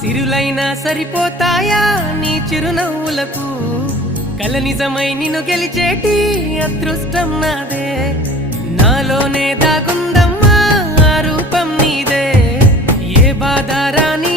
సిరులైనా సరిపోతాయా నీ చిరునవ్వులకు కల నిజమై నిన్ను గెలిచేటి అదృష్టం నాదే నాలోనే దాగుందమ్మా ఆ రూపం నీదే ఏ బాధ రాని